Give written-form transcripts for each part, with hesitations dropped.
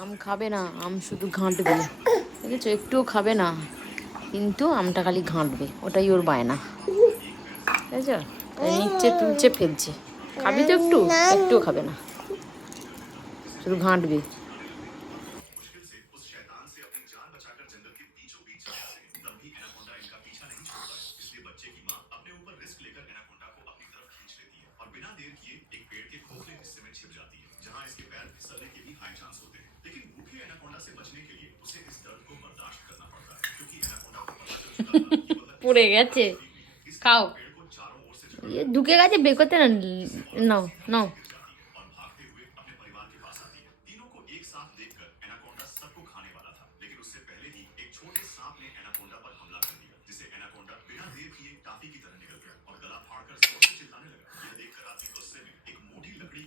আম খাবে না, আম শুধু ঘাঁটবে, বুঝেছো? একটুও খাবে না, কিন্তু আমটা খালি ঘাঁটবে, ওটাই ওর বায়না, বুঝেছো? নিচ্ছে, তুলছে, ফেলছে। খাবি তো একটু, একটুও খাবে না, শুধু ঘাঁটবে। পড়ে গেছে, খাও। ঢুকে গেছে, বের করতে না। নাও নাও।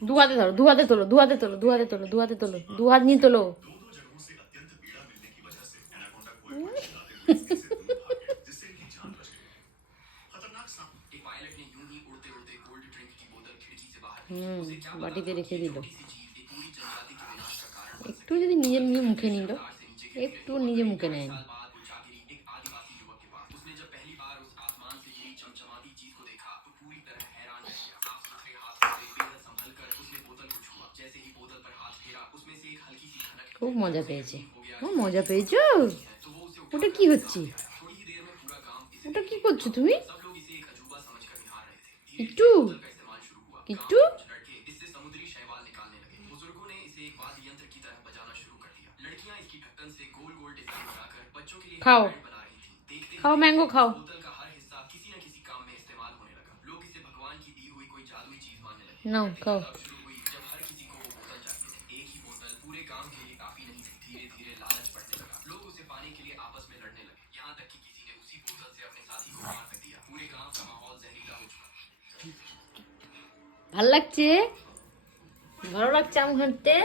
দু হাতে ধরো, দু হাতে তোলো, দু হাতে তোলো, দু হাতে তোলো, দু হাতে তোলো, দু হাত নিয়ে তোলো। বাটিতে রেখে দিল। একটু যদি নিজের নিয়ে মুখে নিল, একটু নিজে মুখে নেয়নি। খুব মজা পেয়েছে। ও মজা পেয়েছো? ওটা কি হচ্ছে? ওটা কি করছো তুমি? কিট্টু, কিট্টু, খাও, খাও, ম্যাঙ্গো খাও। নাও খাও। ভাল লাগছে? ভালো লাগছে আম ঘাঁটতে?